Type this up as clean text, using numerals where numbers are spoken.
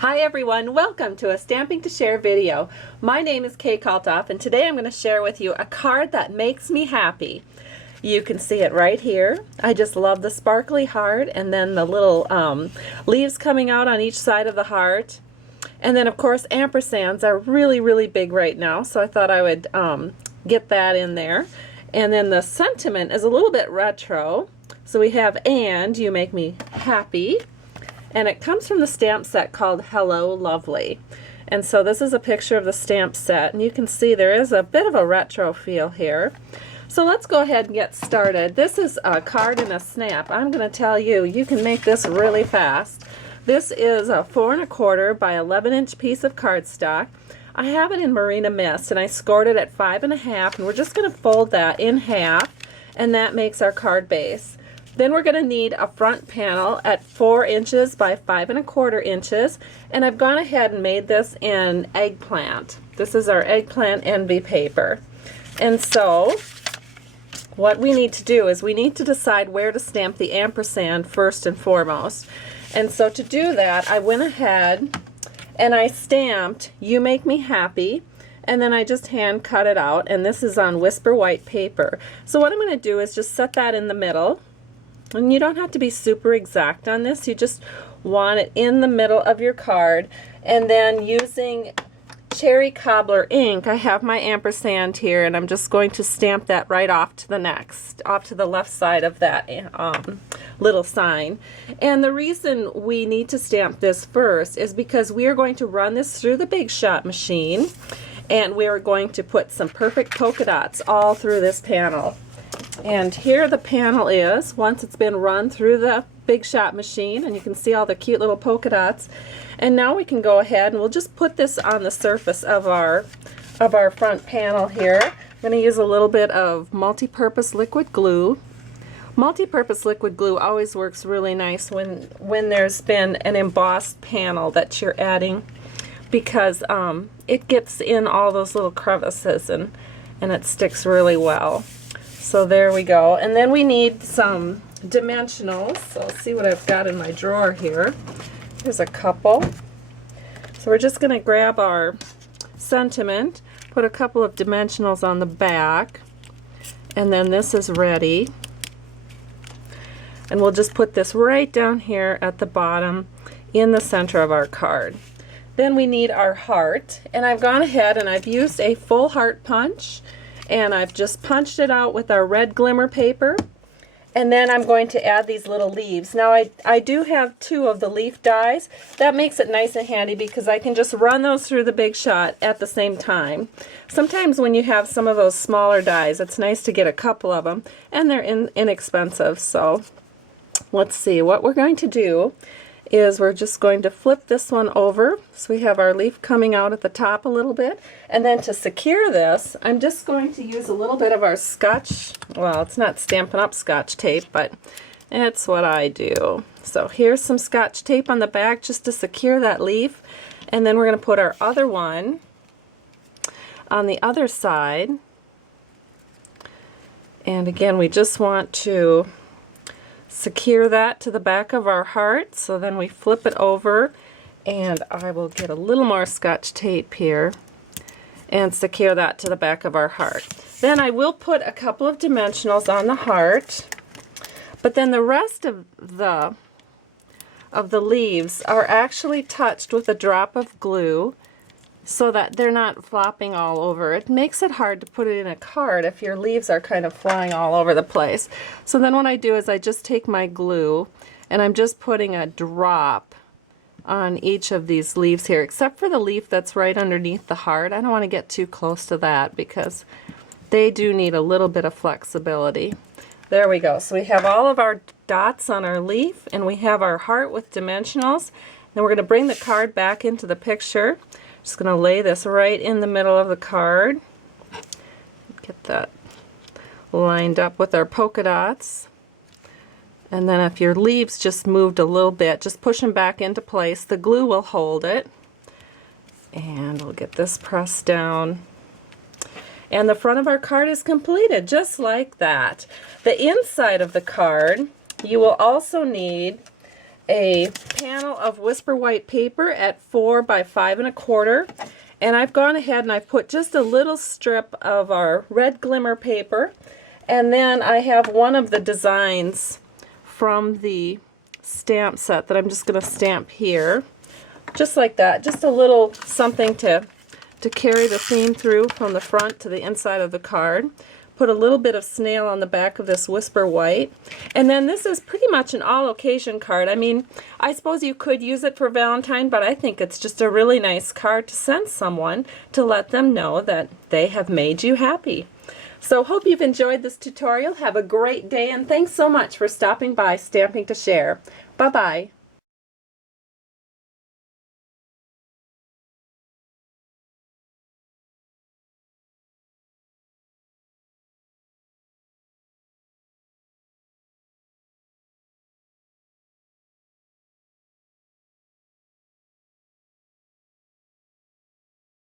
Hi everyone, welcome to a Stamping to Share video. My name is Kay Kalthoff and today I'm going to share with you a card that makes me happy. You can see it right here. I just love the sparkly heart and then the little leaves coming out on each side of the heart. And then of course ampersands are really big right now, so I thought I would get that in there. And then the sentiment is a little bit retro. So we have "and you make me happy." And it comes from the stamp set called Hello Lovely. And so this is a picture of the stamp set, and you can see there is a bit of a retro feel here. So let's go ahead and get started. This is a card in a snap. I'm going to tell you, you can make this really fast. This is a 4 1/4 by 11-inch piece of cardstock. I have it in Marina Mist, and I scored it at 5 1/2, and we're just going to fold that in half, and that makes our card base. Then we're going to need a front panel at 4 inches by 5 1/4 inches, and I've gone ahead and made this in eggplant. This is our eggplant envy paper. And so what we need to do is we need to decide where to stamp the ampersand first and foremost. And so to do that, I went ahead and I stamped "You Make Me Happy," and then I just hand cut it out, and this is on Whisper White paper. So what I'm going to do is just set that in the middle. And you don't have to be super exact on this, you just want it in the middle of your card. And then using Cherry Cobbler ink, I have my ampersand here, and I'm just going to stamp that right off to the left side of that little sign. And the reason we need to stamp this first is because we are going to run this through the Big Shot machine, and we are going to put some perfect polka dots all through this panel. And here the panel is once it's been run through the Big Shot machine, and you can see all the cute little polka dots. And now we can go ahead and we'll just put this on the surface of our front panel here. I'm going to use a little bit of multi-purpose liquid glue. Multi-purpose liquid glue always works really nice when there's been an embossed panel that you're adding, because it gets in all those little crevices and it sticks really well. So there we go. And then we need some dimensionals. So let's see what I've got in my drawer here. There's a couple. So we're just going to grab our sentiment, put a couple of dimensionals on the back, and then this is ready. And we'll just put this right down here at the bottom in the center of our card. Then we need our heart, and I've gone ahead and I've used a full heart punch, and I've just punched it out with our red glimmer paper. And then I'm going to add these little leaves. Now I do have 2 of the leaf dies. That makes it nice and handy because I can just run those through the Big Shot at the same time. Sometimes when you have some of those smaller dies, it's nice to get a couple of them, and they're inexpensive. So let's see, what we're going to do is we're just going to flip this one over, so we have our leaf coming out at the top a little bit. And then to secure this, I'm just going to use a little bit of our Scotch, well, it's not Stampin' Up! Scotch tape, but it's what I do. So here's some Scotch tape on the back just to secure that leaf, and then we're going to put our other one on the other side. And again, we just want to secure that to the back of our heart. So then we flip it over, and I will get a little more Scotch tape here and secure that to the back of our heart. Then I will put a couple of dimensionals on the heart, but then the rest of the leaves are actually touched with a drop of glue so that they're not flopping all over. It makes it hard to put it in a card if your leaves are kind of flying all over the place. So then what I do is I just take my glue and I'm just putting a drop on each of these leaves here, except for the leaf that's right underneath the heart. I don't want to get too close to that because they do need a little bit of flexibility. There we go. So we have all of our dots on our leaf, and we have our heart with dimensionals. Then we're going to bring the card back into the picture. Just going to lay this right in the middle of the card. Get that lined up with our polka dots. And then if your leaves just moved a little bit, just push them back into place. The glue will hold it. And we'll get this pressed down. And the front of our card is completed, just like that. The inside of the card, you will also need a panel of Whisper White paper at 4 by 5 1/4, and I've gone ahead and I've put just a little strip of our red glimmer paper, and then I have one of the designs from the stamp set that I'm just going to stamp here, just like that, just a little something to carry the theme through from the front to the inside of the card. Put a little bit of snail on the back of this Whisper White. And then this is pretty much an all-occasion card. I mean, I suppose you could use it for Valentine, but I think it's just a really nice card to send someone to let them know that they have made you happy. So hope you've enjoyed this tutorial. Have a great day, and thanks so much for stopping by Stamping to Share. Bye-bye.